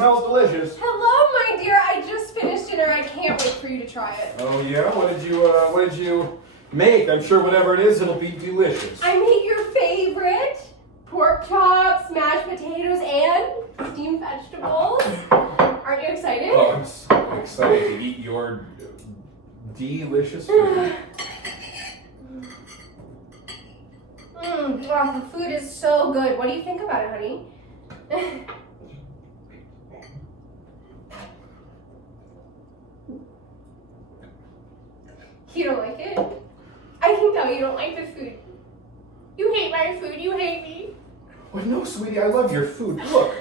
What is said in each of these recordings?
smells delicious. Hello, my dear. I just finished dinner. I can't wait for you to try it. Oh yeah? What did you make? I'm sure whatever it is, it'll be delicious. I made your favorite pork chops, mashed potatoes, and steamed vegetables. Aren't you excited? Oh, I'm so excited to eat your delicious food. Wow, the food is so good. What do you think about it, honey? You don't like it? I can tell you don't like the food. You hate my food. You hate me. Well, no, sweetie, I love your food. Look.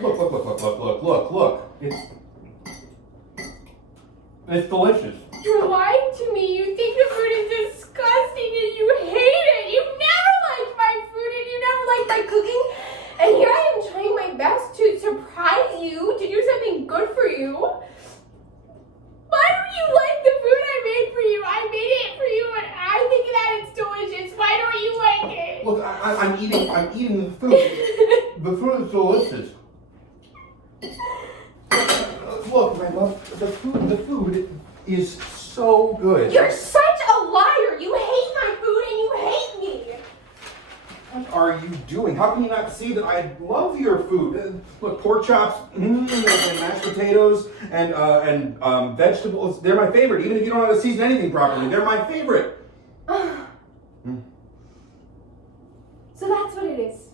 It's delicious. You're lying to me. You think the food is disgusting and you hate it. You never liked my food and you never liked my cooking. And here I am trying my best to surprise you, to do something good for you. Why don't you like the food I made for you? I made it for you and I think that it's delicious. Why don't you like it? Look, I'm eating the food. The food is delicious. Look, my love, the food is so good. You're such a liar. You hate my food and you hate me. What are you doing? How can you not see that I love your food? Look, pork chops, and mashed potatoes, and vegetables. They're my favorite. Even if you don't know how to season anything properly, they're my favorite. So that's what it is.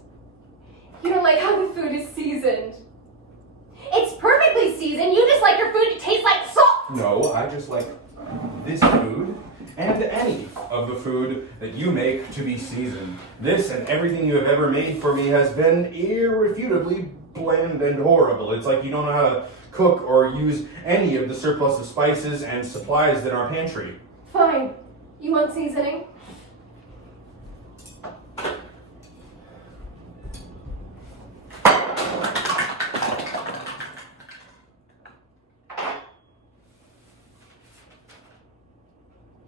You don't like how the food is seasoned. It's perfectly seasoned. You just like your food to taste like salt. No, I just like this food and any of the food that you make to be seasoned. This and everything you have ever made for me has been irrefutably bland and horrible. It's like you don't know how to cook or use any of the surplus of spices and supplies in our pantry. Fine. You want seasoning?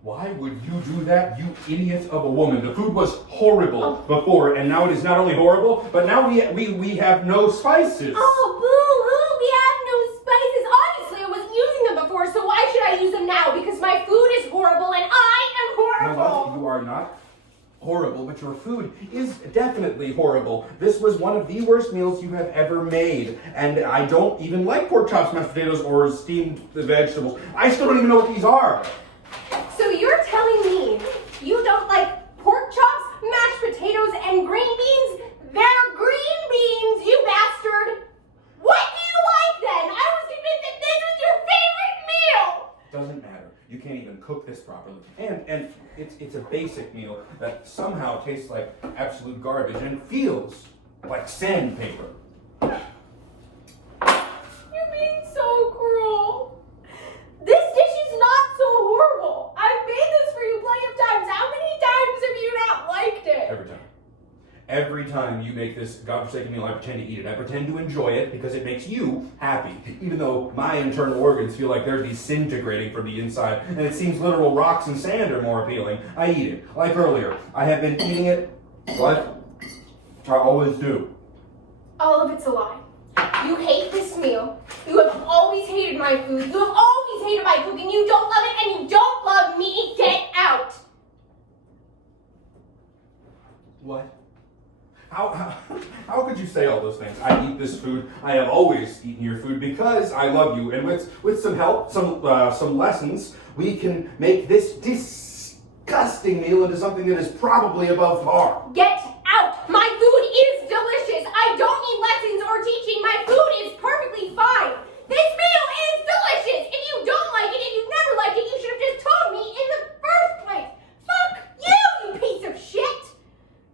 Why would you do that, you idiot of a woman? The food was horrible before, and now it is not only horrible, but now we have no spices. Oh, boo-hoo, we have no spices. Obviously, I wasn't using them before, so why should I use them now? Because my food is horrible and I am horrible. No, you are not horrible, but your food is definitely horrible. This was one of the worst meals you have ever made, and I don't even like pork chops, mashed potatoes, or steamed vegetables. I still don't even know what these are. So you're telling me you don't like pork chops, mashed potatoes, and green beans? They're green beans, you bastard! What do you like then? I was convinced that this was your favorite meal! Doesn't matter. You can't even cook this properly. And it's a basic meal that somehow tastes like absolute garbage and feels like sandpaper. You're being so cruel. This dish is not so horrible. I've made this for you plenty of times. How many times have you not liked it? Every time. Every time you make this godforsaken meal, I pretend to eat it. I pretend to enjoy it because it makes you happy, even though my internal organs feel like they're disintegrating from the inside, and it seems literal rocks and sand are more appealing. I eat it. Like earlier, I have been eating it like I always do. All of it's a lie. You hate this meal. You have always hated my food. You have always hated my cooking. You don't love it and you don't love me. Get out. What? How could you say all those things? I eat this food. I have always eaten your food because I love you. And with some help, some lessons, we can make this disgusting meal into something that is probably above par. Get out. My food is delicious. I don't need lessons or teaching. My food is perfectly fine. This meal is delicious. If you don't like it, if you never liked it, you should have just told me in the first place. Fuck you, you piece of shit.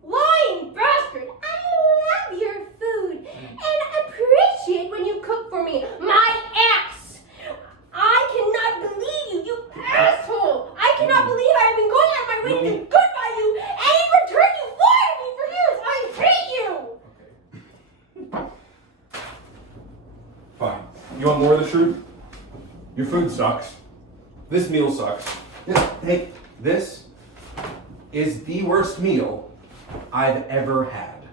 Lying bastard. I love your food and appreciate when you cook for me. My ass. I cannot believe you, you asshole. I cannot believe I have been going out of my way to do good by you, and in return you lied to me for years. I hate you. Okay. Fine. You want more of the truth? Your food sucks. This meal sucks. Hey, this is the worst meal I've ever had.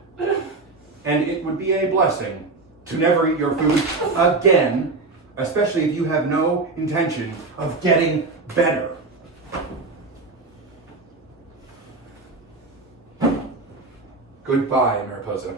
And it would be a blessing to never eat your food again, especially if you have no intention of getting better. Goodbye, Mariposa.